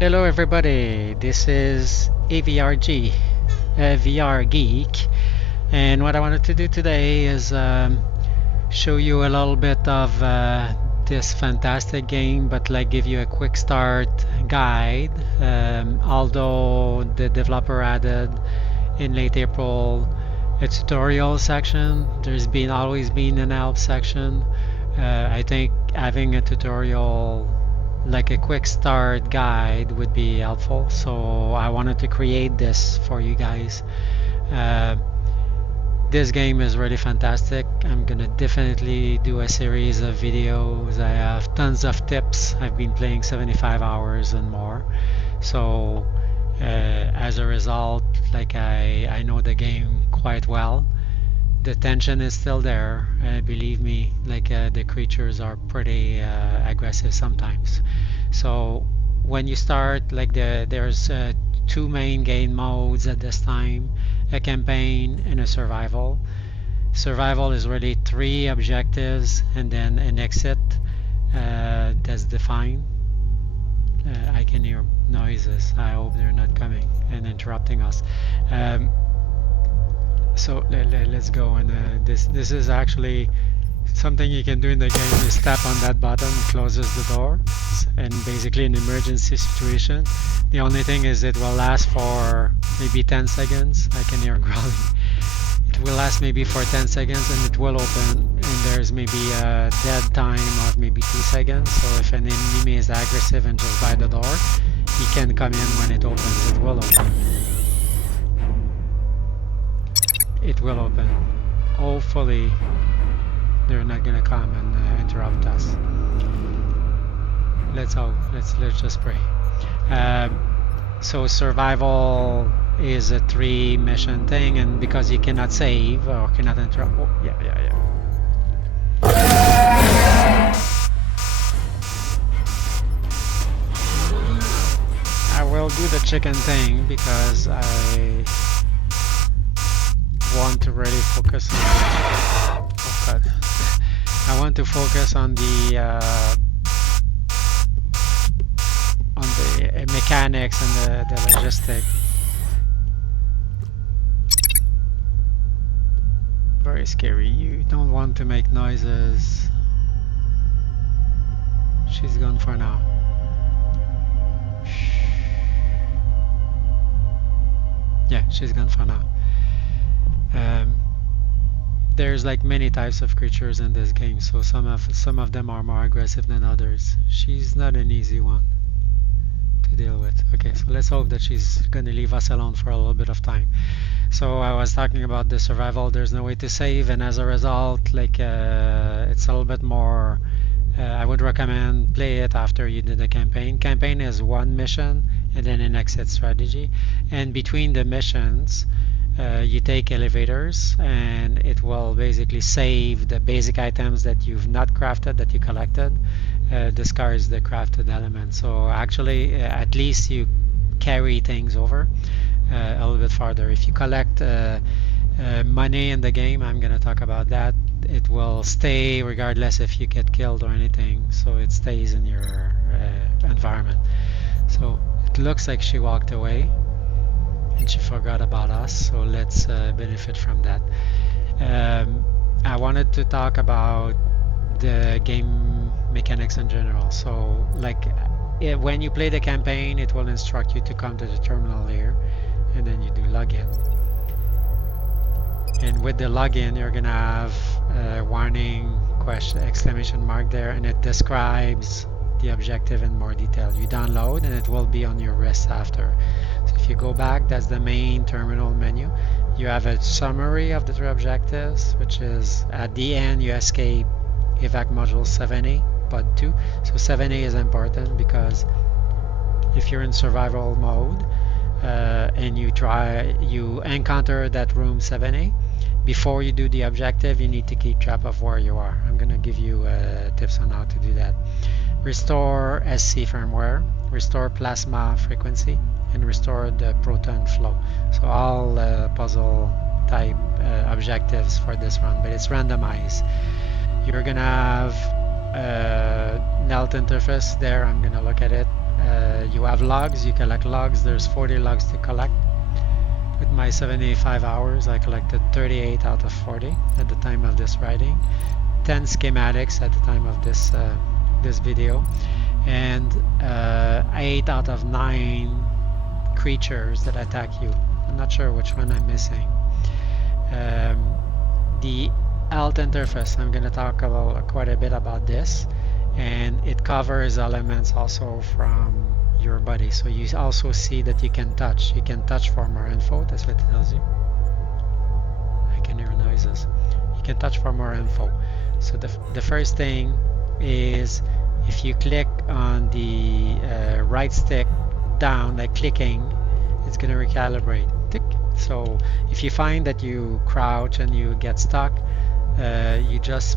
Hello everybody, this is AVRG, VR Geek, and what I wanted to do today is show you a little bit of this fantastic game, but like give you a quick start guide. Although the developer added in late April a tutorial section, there's been always been an help section. I think having a tutorial like a quick start guide would be helpful, so I wanted to create this for you guys. uh, this game is really fantastic. I'm gonna definitely do a series of videos. I have tons of tips. I've been playing 75 hours and more, so as a result, like I know the game quite well. The tension is still there. Believe me, like the creatures are pretty aggressive sometimes. So when you start, like there's two main game modes at this time: a campaign and a survival. Survival is really three objectives and then an exit that's defined. I can hear noises. I hope they're not coming and interrupting us. So let's go, and this is actually something you can do in the game is tap on that button, closes the door, and basically an emergency situation. The only thing is it will last for maybe 10 seconds. I can hear growling. It will last maybe for 10 seconds and it will open, and there's maybe a dead time of maybe 2 seconds. So if an enemy is aggressive and just by the door, he can come in when it opens. It will open. It will open. Hopefully they're not gonna come and interrupt us. Let's hope. Let's just pray. So survival is a 3 mission thing, and because you cannot save or cannot interrupt. Oh, yeah. I will do the chicken thing because I want to really focus on oh god. I want to focus on the mechanics and the logistic. Very scary. You don't want to make noises. She's gone for now. Yeah, she's gone for now. There's like many types of creatures in this game, so some of them are more aggressive than others. She's not an easy one to deal with. Okay, so let's hope that she's gonna leave us alone for a little bit of time. So I was talking about the survival. There's no way to save, and as a result, like it's a little bit more. I would recommend play it after you did the campaign. Campaign is 1 mission and then an exit strategy, and between the missions you take elevators, and it will basically save the basic items that you've not crafted, that you collected, discards the crafted element. So actually at least you carry things over a little bit farther. If you collect money in the game, I'm gonna talk about that, it will stay regardless if you get killed or anything, so it stays in your environment. So it looks like she walked away and she forgot about us, so let's benefit from that. I wanted to talk about the game mechanics in general. So like when you play the campaign, it will instruct you to come to the terminal here, and then you do login. And with the login, you're gonna have a warning question exclamation mark there, and it describes the objective in more detail. You download and it will be on your wrist after. So if you go back, that's the main terminal menu. You have a summary of the 3 objectives, which is at the end you escape evac module 7A pod 2. So 7A is important because if you're in survival mode and you encounter that room 7A, before you do the objective you need to keep track of where you are. I'm gonna give you tips on how to do that. Restore SC firmware, restore plasma frequency, and restore the proton flow. So all puzzle type objectives for this run, but it's randomized. You're gonna have NELT interface there. I'm gonna look at it. you have logs, you collect logs. There's 40 logs to collect. With my 75 hours, I collected 38 out of 40 at the time of this writing, 10 schematics at the time of this this video, and 8 out of 9 creatures that attack you. I'm not sure which one I'm missing. The alt interface, I'm going to talk quite a bit about this, and it covers elements also from your body. So you also see that you can touch for more info. That's what it tells you. I can hear noises. You can touch for more info. So the first thing is, if you click on the right stick down, like clicking, it's going to recalibrate. Tick. So if you find that you crouch and you get stuck, you just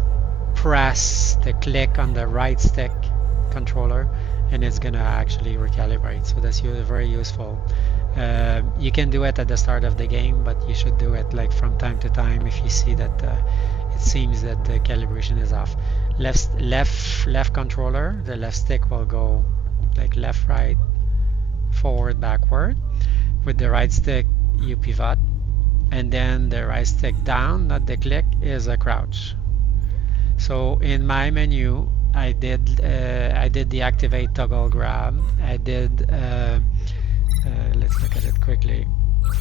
press the click on the right stick controller and it's gonna actually recalibrate. So that's very useful. You can do it at the start of the game, but you should do it like from time to time if you see that it seems that the calibration is off. Left controller, the left stick will go like left, right, forward, backward. With the right stick you pivot, and then the right stick down, not the click, is a crouch. So in my menu, I did the activate toggle grab. I did let's look at it quickly.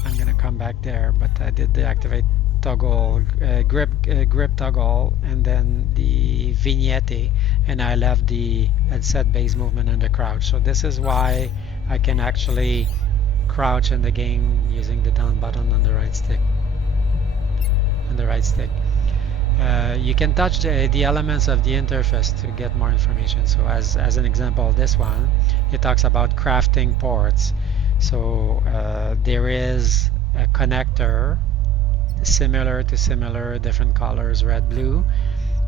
I'm gonna come back there, but I did the activate toggle grip toggle, and then the vignette, and I left the set base movement and the crouch. So this is why I can actually crouch in the game using the down button on the right stick. You can touch the elements of the interface to get more information. So as an example, this one, it talks about crafting ports. So there is a connector similar, different colors, red, blue,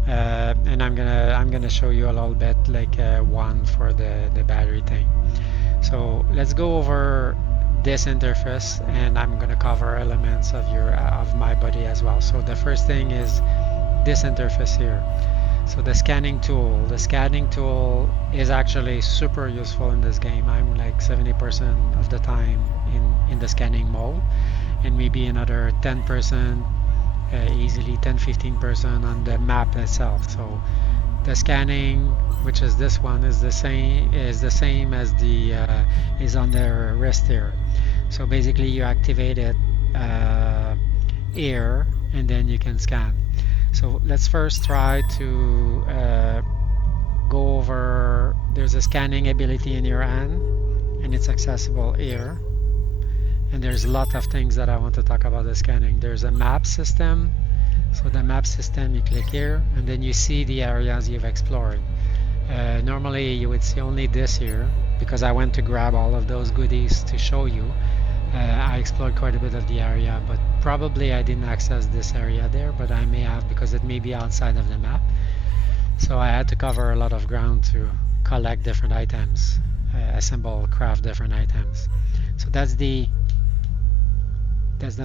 and I'm gonna show you a little bit like one for the battery thing. So let's go over this interface, and I'm going to cover elements of my body as well. So the first thing is this interface here. So the scanning tool is actually super useful in this game. I'm like 70% of the time in the scanning mode, and maybe another 10%, easily 10-15% on the map itself. So the scanning, which is this one, is the same as the is on the wrist here. So basically you activate it here, and then you can scan. So let's first try to go over. There's a scanning ability in your hand, and it's accessible here. And there's a lot of things that I want to talk about the scanning. There's a map system. So the map system, you click here, and then you see the areas you've explored. Normally you would see only this here, because I went to grab all of those goodies to show you. I explored quite a bit of the area, but probably I didn't access this area there, but I may have, because it may be outside of the map. So I had to cover a lot of ground to collect different items, assemble, craft different items. So that's the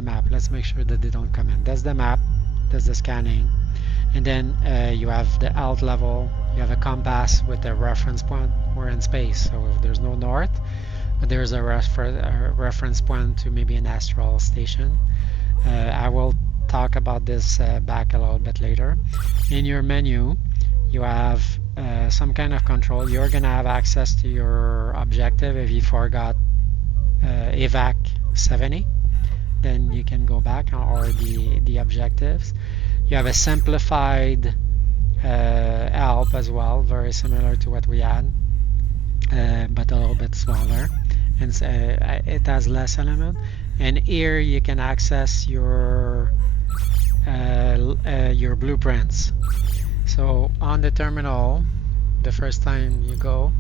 map. Let's make sure that they don't come in. That's the map. That's the scanning. And then you have the alt level. You have a compass with a reference point. We're in space, so there's no north, but there's a reference point to maybe an astral station. I will talk about this back a little bit later. In your menu, you have some kind of control. You're gonna have access to your objective. If you forgot AVRG 70, then you can go back, or the objectives. You have a simplified help as well, very similar to what we had, but a little bit smaller, and it has less element. And here you can access your blueprints. So on the terminal, the first time you go,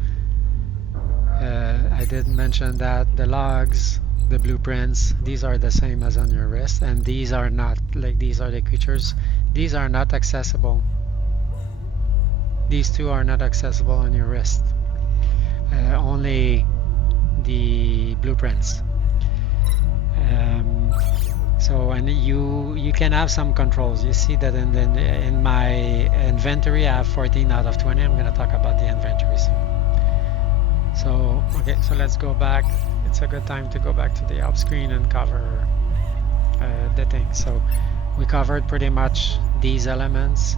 I did mention that the logs, the blueprints, these are the same as on your wrist, and these are not, like, these are the creatures. These are not accessible. These two are not accessible on your wrist. Only the blueprints. So, and you can have some controls. You see that in my inventory I have 14 out of 20. I'm going to talk about the inventory soon. So Okay, so let's go back. It's a good time to go back to the help screen and cover the thing. So we covered pretty much these elements.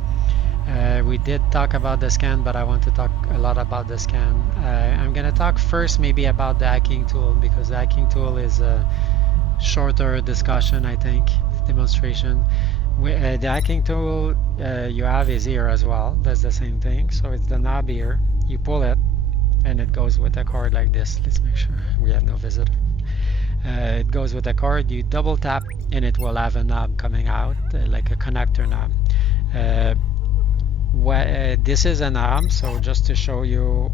We did talk about the scan, but I want to talk a lot about the scan. I'm going to talk first maybe about the hacking tool, because the hacking tool is a shorter discussion, I think, demonstration. The hacking tool you have is here as well. That's the same thing. So it's the knob here. You pull it and it goes with a cord like this. Let's make sure we have no visitor. It goes with a cord. You double tap and it will have a knob coming out, like a connector knob. This is a knob, so just to show you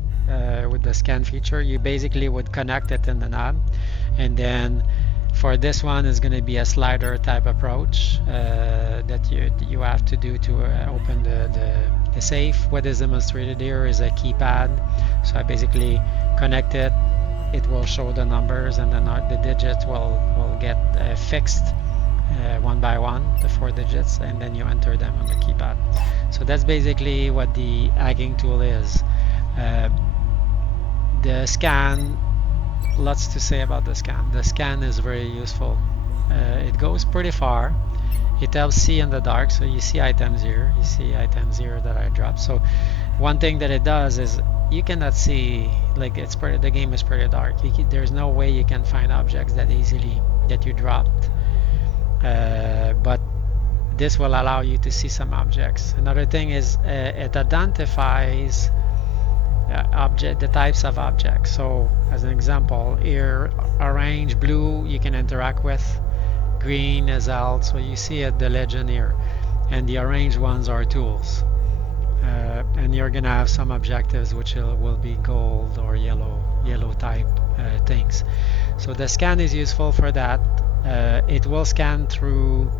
with the scan feature, you basically would connect it in the knob, and then for this one is going to be a slider type approach that you have to do to open the safe. What is demonstrated here is a keypad, so I basically connect it. It will show the numbers, and then the digits will get fixed one by one, the 4 digits, and then you enter them on the keypad. So that's basically what the hacking tool is. The scan, lots to say about the scan. The scan is very useful. It goes pretty far. It helps see in the dark, so you see items here. You see items here that I dropped. So one thing that it does is you cannot see, like the game is pretty dark. There's no way you can find objects that easily that you dropped. But this will allow you to see some objects. Another thing is it identifies the types of objects. So as an example here, orange, blue you can interact with, green is out, so you see it, the legend here, and the orange ones are tools, and you're gonna have some objectives which will be gold or yellow type things. So the scan is useful for that. It will scan through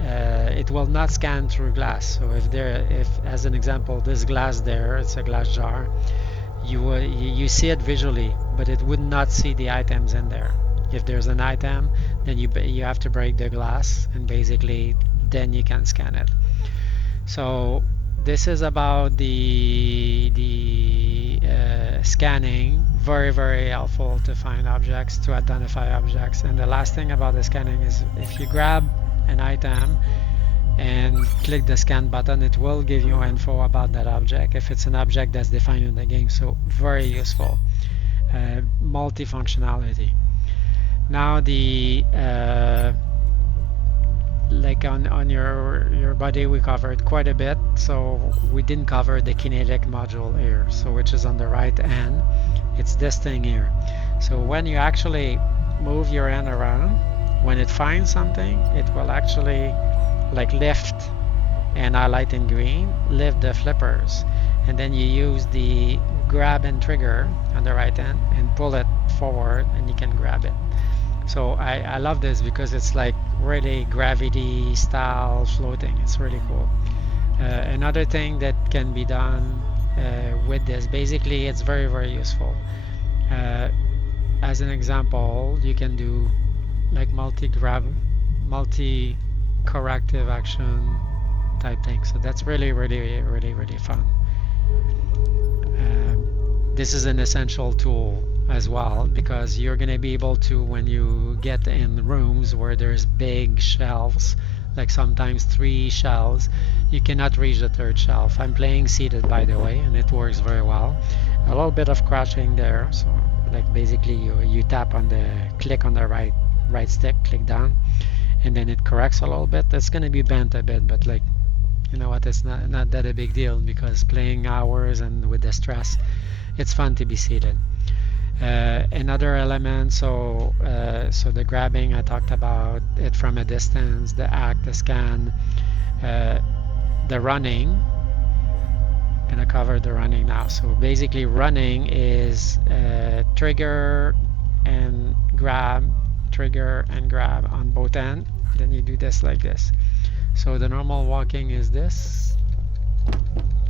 it will not scan through glass. So if as an example, this glass there, it's a glass jar, you see it visually, but it would not see the items in there. If there's an item, then you have to break the glass, and basically then you can scan it. So this is about the scanning. Very helpful to find objects, to identify objects. And the last thing about the scanning is if you grab an item and click the scan button, it will give you info about that object if it's an object that's defined in the game. So very useful, multi-functionality. Now the like on your body we covered quite a bit, so we didn't cover the kinetic module here, so which is on the right hand. It's this thing here. So when you actually move your hand around, when it finds something, it will actually like lift and highlight in green, lift the flippers, and then you use the grab and trigger on the right hand and pull it forward and you can grab it. So I love this because it's like really gravity style floating. It's really cool. Another thing that can be done with this, basically it's very useful. As an example, you can do like multi-corrective action type thing. So that's really fun. This is an essential tool as well, because you're going to be able to, when you get in rooms where there's big shelves, like sometimes 3 shelves, you cannot reach the 3rd shelf. I'm playing seated, by the way, and it works very well. A little bit of crouching there, so like basically you tap on the click on the right stick, click down, and then it corrects a little bit. It's going to be bent a bit, but like, you know what, it's not that a big deal, because playing hours and with the stress, it's fun to be seated. Another element, so the grabbing, I talked about it from a distance, the hack, the scan, the running. I'm gonna cover the running now. So basically running is trigger and grab on both ends. Then you do this like this. So the normal walking is this.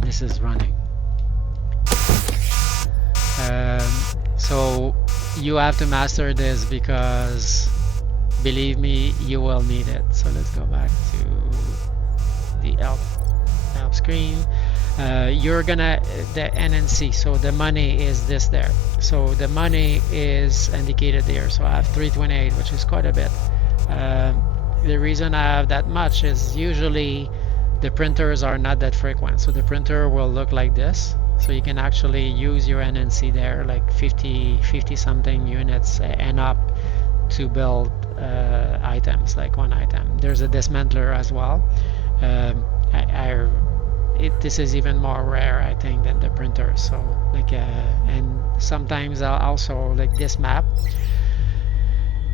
This is running. So you have to master this, because believe me, you will need it. So let's go back to the help screen. you're gonna the NNC, so the money is this there. So the money is indicated there. So I have 328, which is quite a bit. The reason I have that much is usually the printers are not that frequent, so the printer will look like this. So you can actually use your NNC there, like 50 something units and up, to build items, like one item. There's a dismantler as well. This is even more rare, I think, than the printer. So like and sometimes also like this map.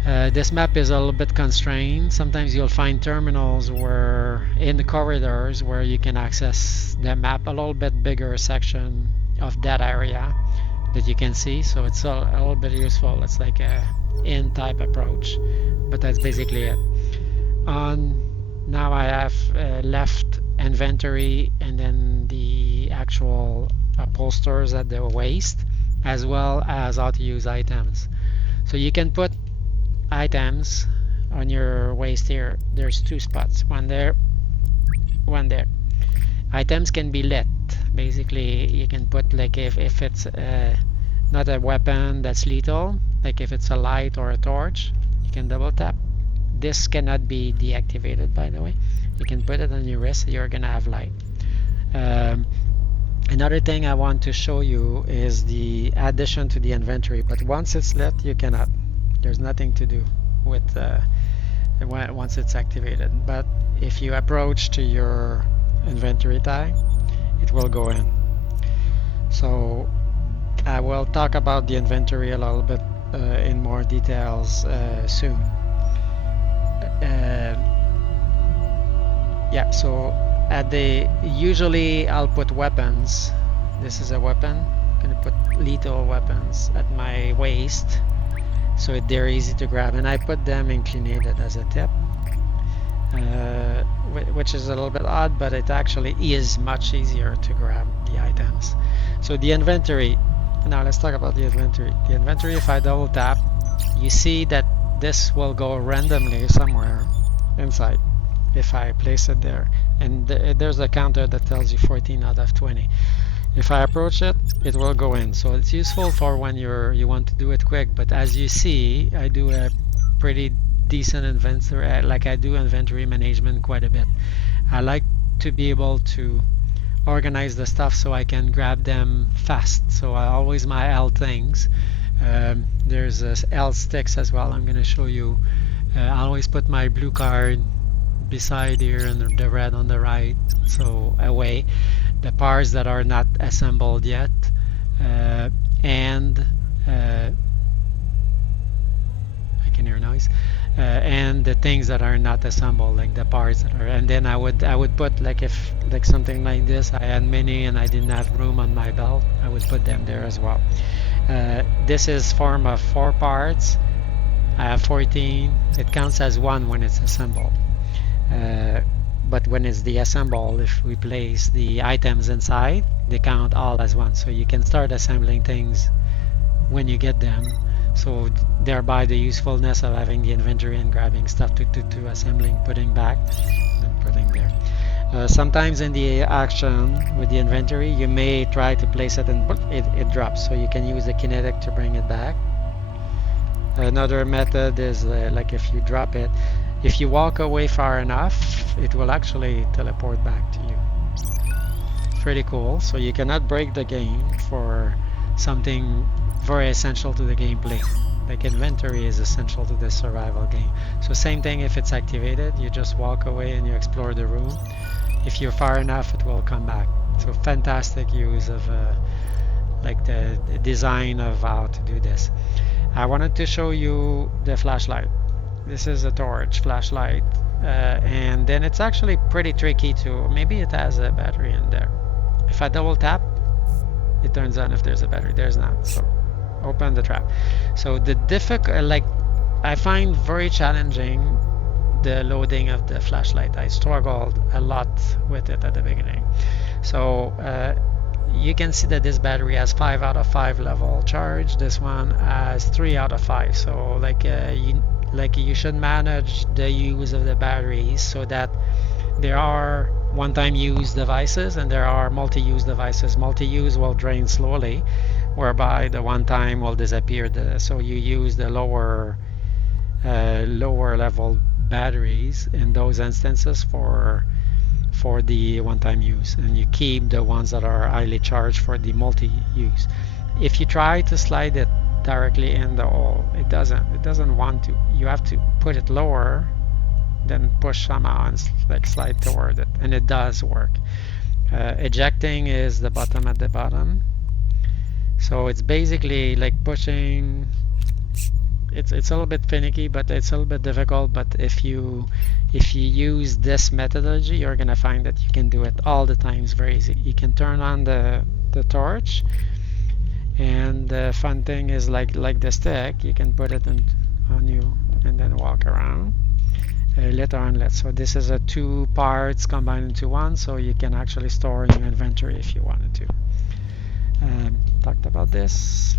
This map is a little bit constrained. Sometimes you'll find terminals where in the corridors where you can access the map, a little bit bigger section of that area that you can see. So it's a little bit useful. It's like a in type approach, but that's basically it. Now I have left inventory and then the actual posters at the waist, as well as how to use items. So you can put items on your waist here. There's two spots, one there, one there. Items can be lit. Basically you can put, like, if it's not a weapon that's lethal, like if it's a light or a torch, you can double tap. This cannot be deactivated, by the way. You can put it on your wrist, you're gonna have light. Another thing I want to show you is the addition to the inventory, but once it's lit, you cannot. There's nothing to do with once it's activated. But if you approach to your inventory tag, it will go in. So I will talk about the inventory a little bit in more details soon. Yeah, so usually I'll put weapons. This is a weapon. I'm gonna put lethal weapons at my waist, so they're easy to grab, and I put them inclinated as a tip, which is a little bit odd, but it actually is much easier to grab the items. So the inventory. Now let's talk about the inventory. The inventory, if I double tap, you see that this will go randomly somewhere inside if I place it there, and there's a counter that tells you 14 out of 20. If I approach it, it will go in. So it's useful for when you want to do it quick. But as you see, I do a pretty decent inventory. Like, I do inventory management quite a bit. I like to be able to organize the stuff so I can grab them fast. So I always my L things. There's L sticks as well. I'm going to show you. I always put my blue card beside here and the red on the right, so away the parts that are not assembled yet, and I can hear noise, and the things that are not assembled, like the parts that are. And then I would put, like, if like something like this, I had many and I didn't have room on my belt, I would put them there as well. This is form of 4 parts. I have 14. It counts as 1 when it's assembled. But when it's deassembled, if we place the items inside, they count all as 1. So you can start assembling things when you get them. So thereby the usefulness of having the inventory and grabbing stuff to assembling, putting back, and putting there. Sometimes in the action with the inventory, you may try to place it and it drops. So you can use the kinetic to bring it back. Another method is like if you drop it, if you walk away far enough, it will actually teleport back to you. It's pretty cool. So you cannot break the game for something very essential to the gameplay. Like inventory is essential to the survival game. So same thing, if it's activated, you just walk away and you explore the room. If you're far enough, it will come back. So fantastic use of like the design of how to do this. I wanted to show you the flashlight. This is a torch flashlight, and then it's actually pretty tricky to, maybe it has a battery in there. If I double tap, it turns on if there's a battery. There's not. So open the trap. So the like, I find very challenging the loading of the flashlight. I struggled a lot with it at the beginning. So you can see that this battery has 5 out of 5 level charge. This one has 3 out of 5. So like you should manage the use of the batteries so that they are one-time use devices and there are multi-use devices. Multi-use will drain slowly, whereby the one-time will disappear. So you use the lower level batteries in those instances for the one-time use, and you keep the ones that are highly charged for the multi-use. If you try to slide it directly in the hole, it doesn't want to. You have to put it lower, then push somehow and like slide toward it, and it does work. Ejecting is the button at the bottom, so it's basically like pushing. It's a little bit finicky, but it's a little bit difficult. But if you use this methodology, you're gonna find that you can do it all the time. It's very easy. You can turn on the torch, and the fun thing is like the stick, you can put it on you and then walk around. Lit or unlit. So this is a 2 parts combined into one, so you can actually store in your inventory if you wanted to. Talked about this.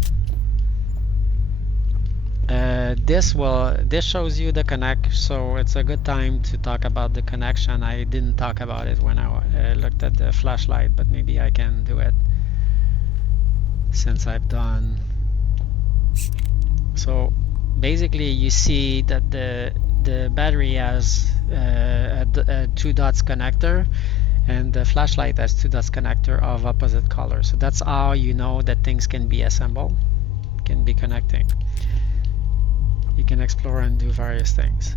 This shows you the connect, so it's a good time to talk about the connection. I didn't talk about it when I looked at the flashlight, but maybe I can do it since I've done. So basically you see that the battery has a 2 dots connector, and the flashlight has 2 dots connector of opposite color. So that's how you know that things can be assembled, can be connecting. You can explore and do various things.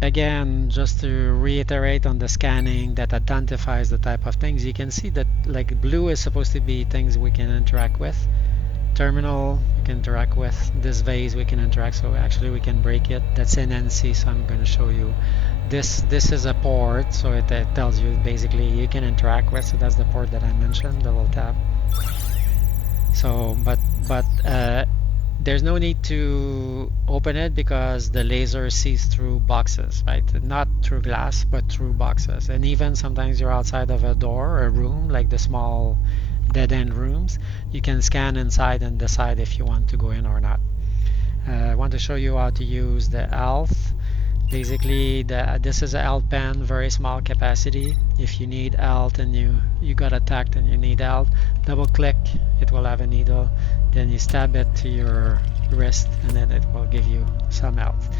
Again, just to reiterate on the scanning that identifies the type of things, you can see that like blue is supposed to be things we can interact with. Terminal we can interact with. This vase we can interact, so actually we can break it. That's an NC, so I'm going to show you. This is a port, so it tells you basically you can interact with. So that's the port that I mentioned, double tap. So but there's no need to open it because the laser sees through boxes, right? Not through glass, but through boxes. And even sometimes you're outside of a door or a room, like the small dead-end rooms, you can scan inside and decide if you want to go in or not. I want to show you how to use the health. Basically, this is a health pen, very small capacity. If you need health and you got attacked and you need health, double click, it will have a needle. Then you stab it to your wrist and then it will give you some health.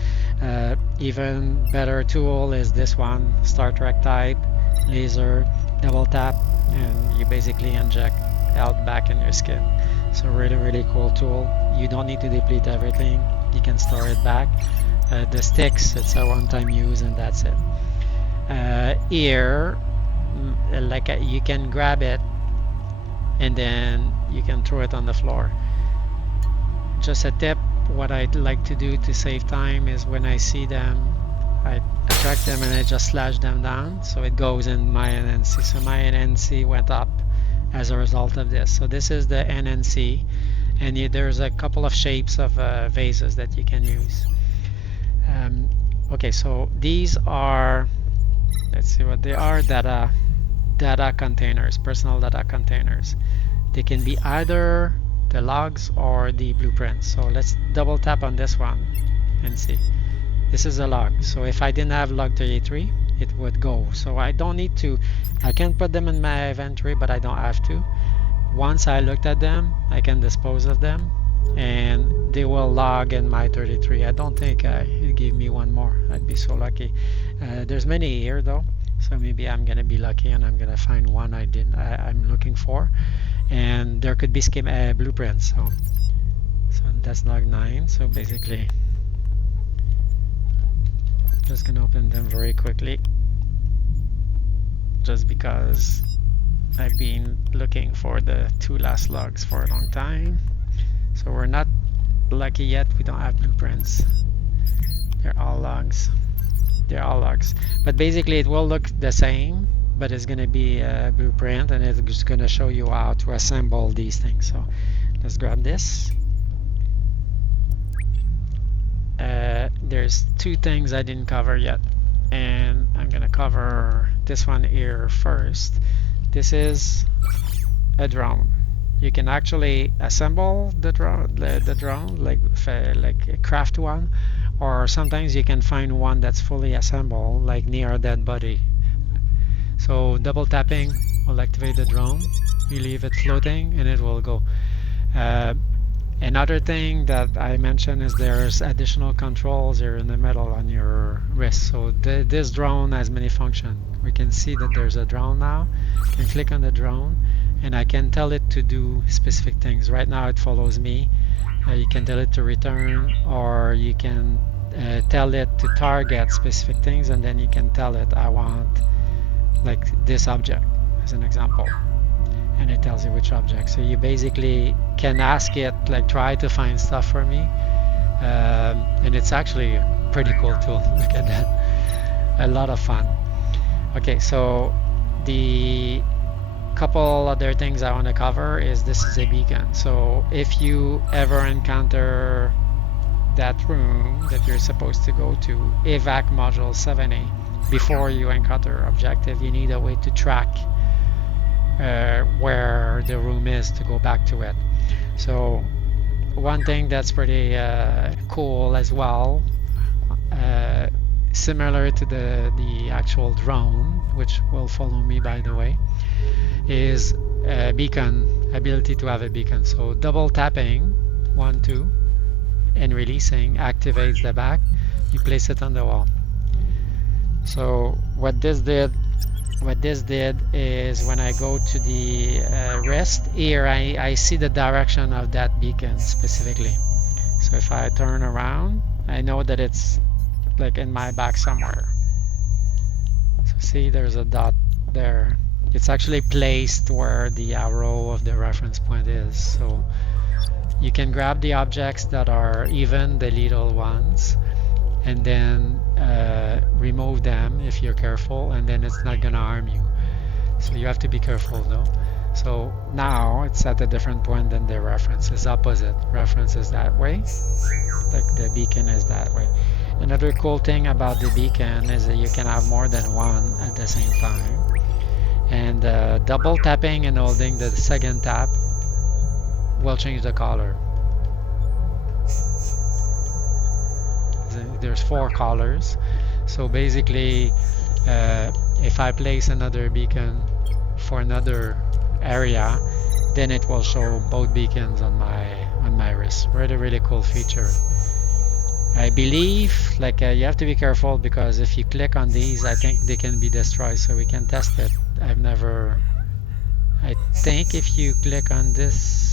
Even better tool is this one, Star Trek type, laser, double tap, and you basically inject health back in your skin. So really cool tool. You don't need to deplete everything, you can store it back. The sticks, it's a one-time use and that's it. Here, like you can grab it and then you can throw it on the floor. Just a tip, what I'd like to do to save time is when I see them, I attract them and I just slash them down, so it goes in my NNC. So my NNC went up as a result of this. So this is the NNC, and there's a couple of shapes of vases that you can use. Okay, so these are, let's see what they are, data containers, personal data containers. They can be either the logs or the blueprints. So let's double tap on this one and see. This is a log. So if I didn't have log 33, it would go. So I don't need to, I can put them in my inventory, but I don't have to. Once I looked at them, I can dispose of them and they will log in my 33. I don't think it gave me one more. I'd be so lucky. There's many here though, so maybe I'm gonna be lucky and I'm gonna find one I'm looking for. And there could be blueprints. So that's log 9. So basically, just gonna open them very quickly, just because I've been looking for the 2 last logs for a long time. So we're not lucky yet, we don't have blueprints. They're all logs. They're all logs. But basically it will look the same, but it's going to be a blueprint and it's just going to show you how to assemble these things. So let's grab this. There's 2 things I didn't cover yet, and I'm going to cover this one here first. This is a drone. You can actually assemble the drone, like craft one, or sometimes you can find one that's fully assembled, like near a dead body. So double tapping will activate the drone. You leave it floating and it will go. Another thing that I mentioned is there's additional controls here in the middle on your wrist. So this drone has many functions. We can see that there's a drone now. I can click on the drone and I can tell it to do specific things. Right now it follows me. You can tell it to return, or you can tell it to target specific things, and then you can tell it I want like this object as an example, and it tells you which object. So you basically can ask it like try to find stuff for me, and it's actually a pretty cool tool. Look at that, a lot of fun. Okay, so the couple other things I want to cover is this is a beacon. So if you ever encounter that room that you're supposed to go to, evac module 7A, before you encounter objective, you need a way to track where the room is to go back to it. So one thing that's pretty cool as well, similar to the actual drone, which will follow me by the way, is a beacon, ability to have a beacon. So double tapping 1, 2 and releasing activates the back. You place it on the wall. So what this did is when I go to the wrist here, I see the direction of that beacon specifically. So if I turn around, I know that it's like in my back somewhere. So see, there's a dot there. It's actually placed where the arrow of the reference point is. So you can grab the objects that are even the little ones and then remove them if you're careful, and then it's not gonna harm you. So you have to be careful though. So now it's at a different point than the reference is opposite. Reference is that way, like the beacon is that way. Another cool thing about the beacon is that you can have more than one at the same time. And double tapping and holding the second tap will change the color. There's 4 colors. So basically, if I place another beacon for another area, then it will show both beacons on my wrist. Really cool feature. I believe you have to be careful because if you click on these, I think they can be destroyed, so we can test it. I think if you click on this,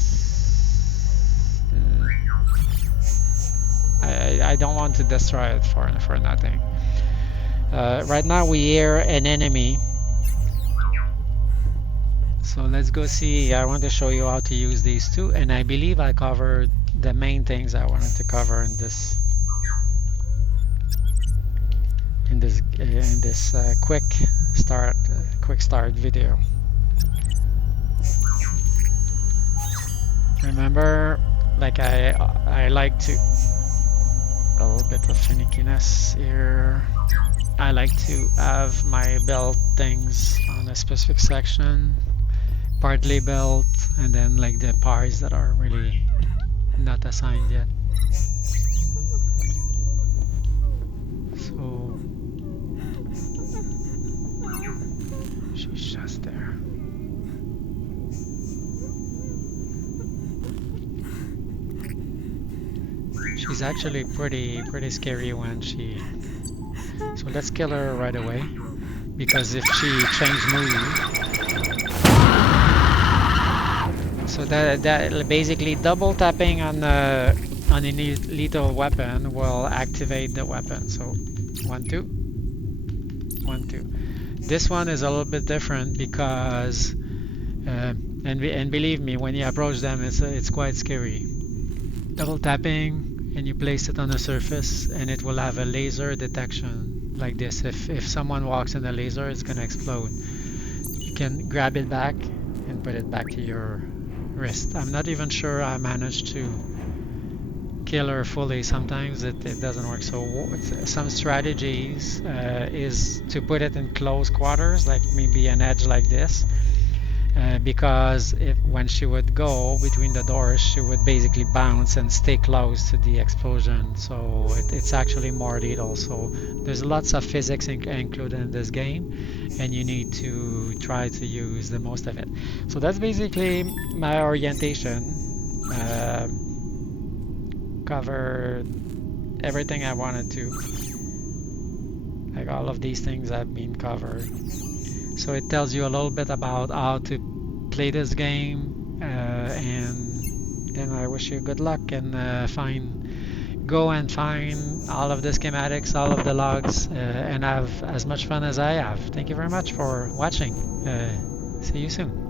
I don't want to destroy it for nothing. Right now we hear an enemy, so let's go see. I want to show you how to use these two, and I believe I covered the main things I wanted to cover in this quick start video. Remember, I like to a little bit of finickiness here. I like to have my belt things on a specific section, partly belt, and then like the parts that are really not assigned yet. So she's just there. She's actually pretty scary when she. So let's kill her right away, because if she changes mood. So that basically double tapping on any lethal weapon will activate the weapon. So 1, 2, 1, 2. This one is a little bit different because and believe me, when you approach them, it's quite scary. Double tapping and you place it on a surface and it will have a laser detection like this. If someone walks in the laser, it's gonna explode. You can grab it back and put it back to your wrist. I'm not even sure I managed to kill her fully. Sometimes it doesn't work. So some strategies is to put it in close quarters, like maybe an edge like this, because when she would go between the doors, she would basically bounce and stay close to the explosion. So it's actually more lethal. So there's lots of physics included in this game, and you need to try to use the most of it. So that's basically my orientation. Covered everything I wanted to. Like all of these things have been covered. So it tells you a little bit about how to play this game, and then I wish you good luck and go and find all of the schematics, all of the logs, and have as much fun as I have. Thank you very much for watching. See you soon.